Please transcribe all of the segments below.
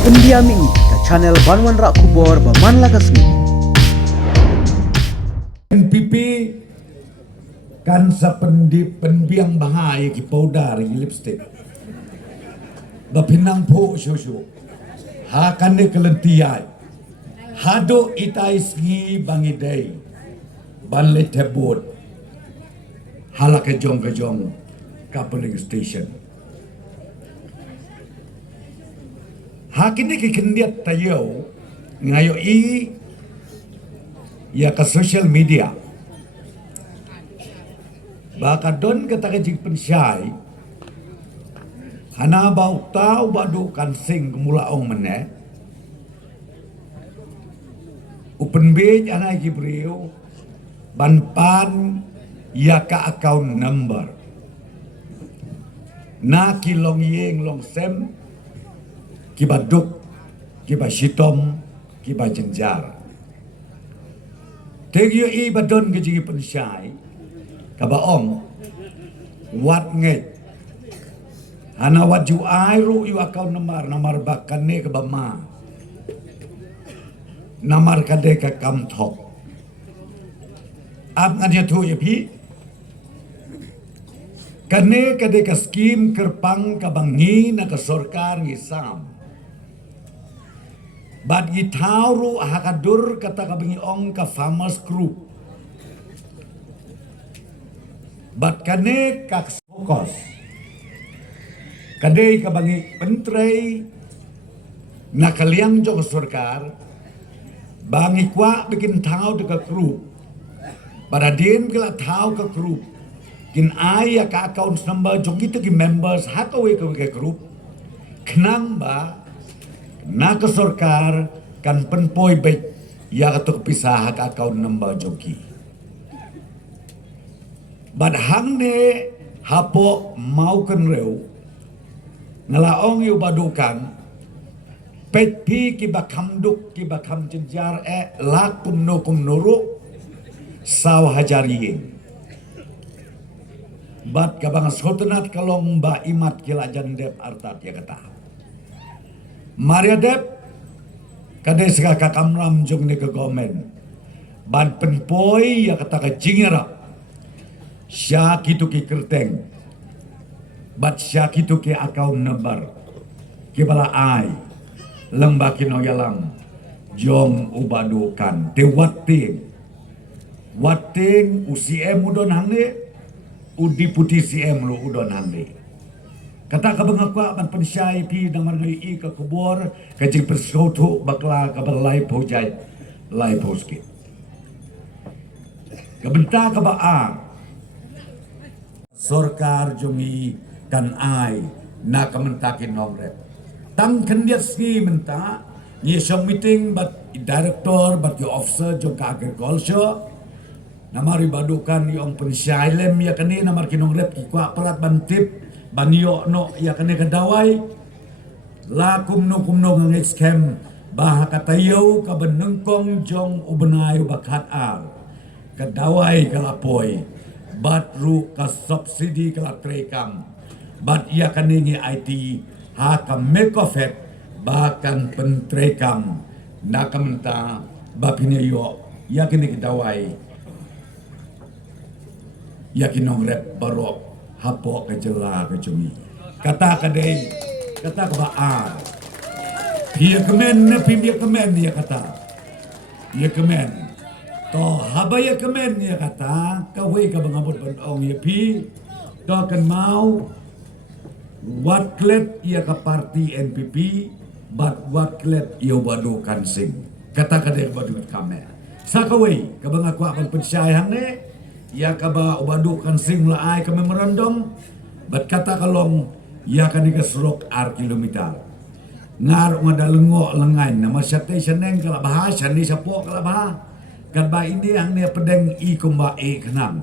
Pendiami ke channel Banwan Rak Kubor Baman Lagasmi. NPP kan sa penbiang bahaya ki powder ki lipstick. Bapinang po shosho. Hakan de kelentiyai. Hado itai sgi bangidei. Banle tebot. Hala kejong coupling station. Hakin de kendiat tayo ngayo ya ke social media. Baka don kata kajing pensyai hana bau tau badu kan sing mulaong meneh open page anai kibriu ban ya ka account number na kilong yeng long sem kibaduk kibashitom kibajenjar tegyo badon kajing pensyai kabaong wat nget ana waju airu yu akau namar bakane ke bama namar kade ke kamthok ap ngadia tu ya pi kane kade ke skim kerpang ke bangi na ke sorkar ngisam bad gitauru hakadur kata ke bangi ong ke farmers group bat kane kak fokus kadai kabangi pentrai nak kaliang jong surkar bangi kwa bikin tahu dekat grup pada din kala tahu ke grup kin ai ya ka account number jong kita ki members hakawe ke grup kenang ba nak surkar kan penpoi baik ya ketuk pisah ka account number joki badhang ne hapo mau kan reu ngalaong yu badukan pet pi ki bakam duk ki bakam jenjar lak kumno kumnuru saw hajariing bat kabang sotenat kalong ba imat kila jandep artat ya kata Maria dep kade sega kakamram jong ne ke gomen ban penpoi ya kata ka jingera syak itu ki kerteng bat syak itu ki akau nebar ki bala ai lembak kino yalang jong ubadukan te wating UCM udon hande udi putih CM lu udon hande kata ka bangakwa ban pensyai pi damar ngai ka kubor kajing persoto bakla ka balai pojai lai poskit kabenta ka baa sorkar jongi kan ai na kamentakin nongret tang kendiat ski menta ni shong meeting bat director bat yo officer jong ka agriculture namari badukan yong pensyalem ya kene namar kinongret ki kwa pelat bantip banyo no ya kene kedawai la kumno ngeng scam bah katayo ka benengkong jong ubenayo bakat ar kedawai kalapoi bat ru ka subsidi kala trekam bat ia kaningi IT ha ka mekofek bahkan pentrekam na kamenta bapine yo yakin kidawai yakin nongrep barok hapo ke jela ke cumi kata kadai kata ka baa pia kemen ya kata ya kemen to habaya kemen ya kata kawe ka bangabot bandong ya pi to kan mau watlet ia ka parti NPP bat watlet ia badukan sing kata kadai badut kame sakawe ka bangakwa pan pensyaihan ne ia ka ba badukan sing laai ka memorandum bat kata kalong ia kan digesrok ar kilometer ngar ngadalengo lengai nama syate seneng kala bahasa ni sapo kala bah kan ba ini yang dia pedeng i kumba kenang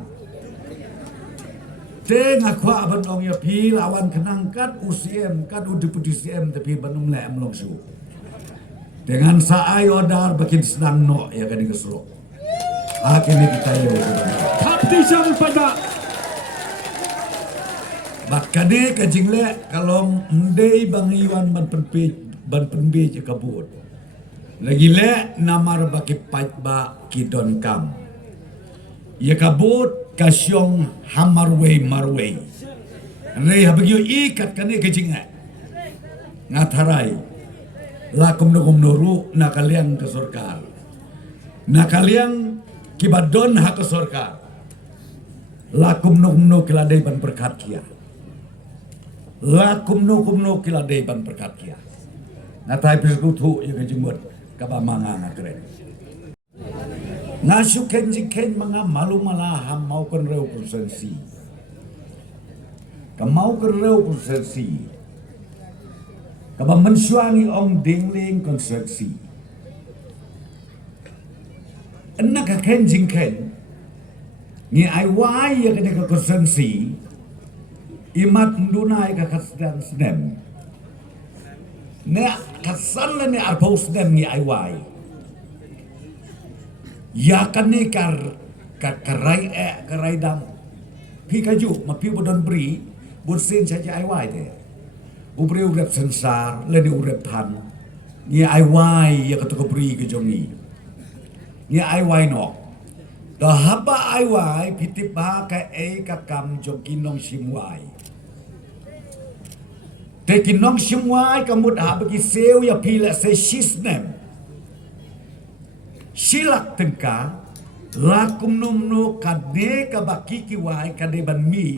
te ngakwa bandong ya pi lawan kenang kan UCM kan deputi CM tapi bandung le amlong su dengan saai odar bakin senang no ya kan digesrok akhirnya kita yo kapti sang pada Bakade kajingle kalong ndey bang iwan ban penpej ban penbe je kabut. Lagi le namar baki pait ba ki don kam. Ia kabut kasyong hamarway marway. Rei habagyo ikat kane kejingat. Ngatarai. Lakum nuru nakaliang ke surga. Nakaliang kibadon ha ke surga. Lakum no kiladai ban berkat kia. Lakum no kiladai ban berkat kia. Ngatai persekutu ya kejemut kabamanga ngakren. Ngasu kenjiken mga malu malaham mau kan reu konsensi. Kamau kan reu konsensi. Kabam mensuangi ong dingling konsensi. Enak kenjiken ni ai wai ya kene konsensi. Imat ndunai ka kasdan snem. Ne kasan le ne arpos snem ni ai wai. Ya kane karai dam. Pi kaju ma pi bodon bri bud sin saja ai wai de. Ubri urep sensar le ni urep pan. Ni ai wai ya katu bri ke jongi. Ni ai wai no. Da haba ai wai pitip ba ka e ka kam joginong simwai. Te kinong simwai kamut ha bagi seu ya pila se shisnem. Silak tengka lakum numno kade ka baki kiwai kade ban mi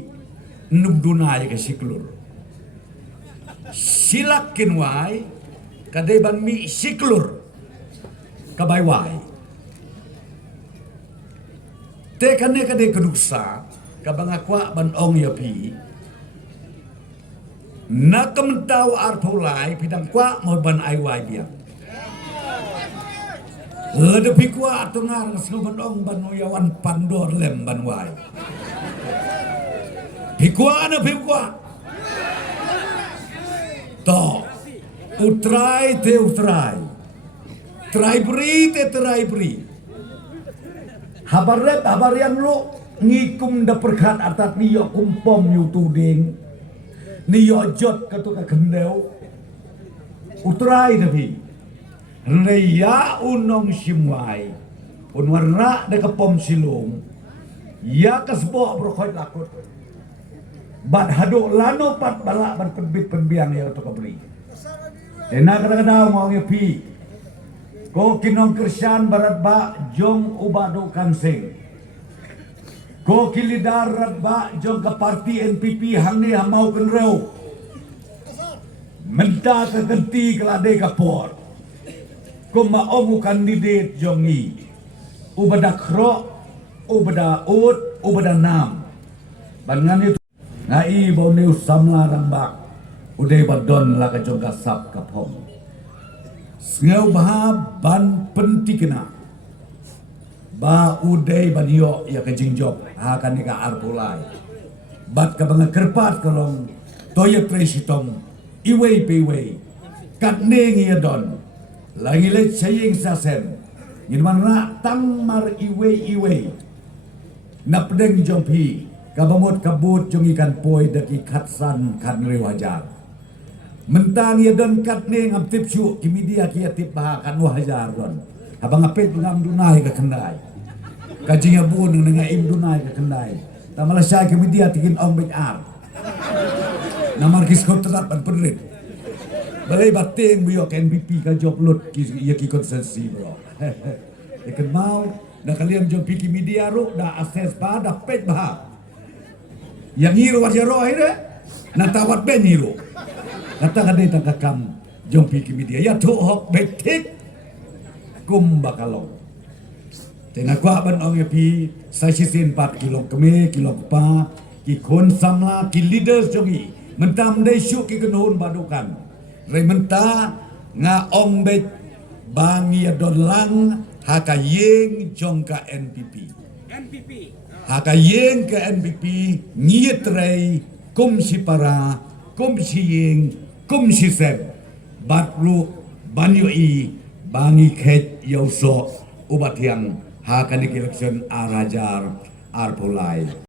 num dunai ka siklur. Silak kinwai kade ban mi siklur kabai wai. Te kane kade keduksa kabang akwa ban ong ya pi. Nakam tau arpulai pidang kwa mo ban ai wai biang. Ledepi kuat tengar seluman ong ban uyawan pandor lem ban wai. Pikua na pikua. To utrai te utrai. Trai beri te trai beri. Habaret habarian lu ngikum da perkat atat niyo kumpom yu tuding. Niyo jot katuka kendeu. Utrai tapi. Reya unong simwai unwarna de kapom silong ya kasbo brokot lakut bat haduk lano pat balak ban penbit penbiang ya to kabri dena kadang-kadang mau ngepi ko kinong kersian barat ba jong ubado kansing ko kilidarat ba jong ka parti NPP hangni hamau kenreu menta ka genti kelade kapor kuma omu kandidat jongi ubada kro ubada ut ubada nam bangan itu ngai bau neu samla rambak udai badon la ka jongga sap kapom ngeu bah ban pentikna ba udai ban yo ya ka jingjob ha kan ka arpulai bat ka bang kerpat kolong toye presitom iwei pewei kat nengi don lagi le saying sasen ngin mana tang mar iwe na pedeng jompi kabamot kabut jong ikan poi daki khatsan kan rewajar mentang ya don kat ne ngam tip su ki media ki tip bah kan wajar don abang apet ngam dunai ka kendai kajing abu nang im dunai ka kendai tamala sai ki media tikin ong ar namar kis kontrat ban penrit balai bating buyo ke NPP ka job lot ki konsensi bro. Ikan mau dah kalian job piki media ro dah akses pa dah page bah. Yang hiro wajaro ire na tawat ben hiro. Kata kadai tangkakam job piki media ya tu hok betik kum bakalong. Tengah kwa ban ong pi sai sisin 4 kilo keme kilo pa ki kon samla ki leaders jongi mentam dai syuk ki kenun badukan. Rementa nga ombet bangi dolang hakayeng jongka NPP. Hakayeng ke NPP ngitrei kum si para kum si yeng kum si seb batru banyo i bangi khet yoso ubat yang hakanik election arajar arpulai.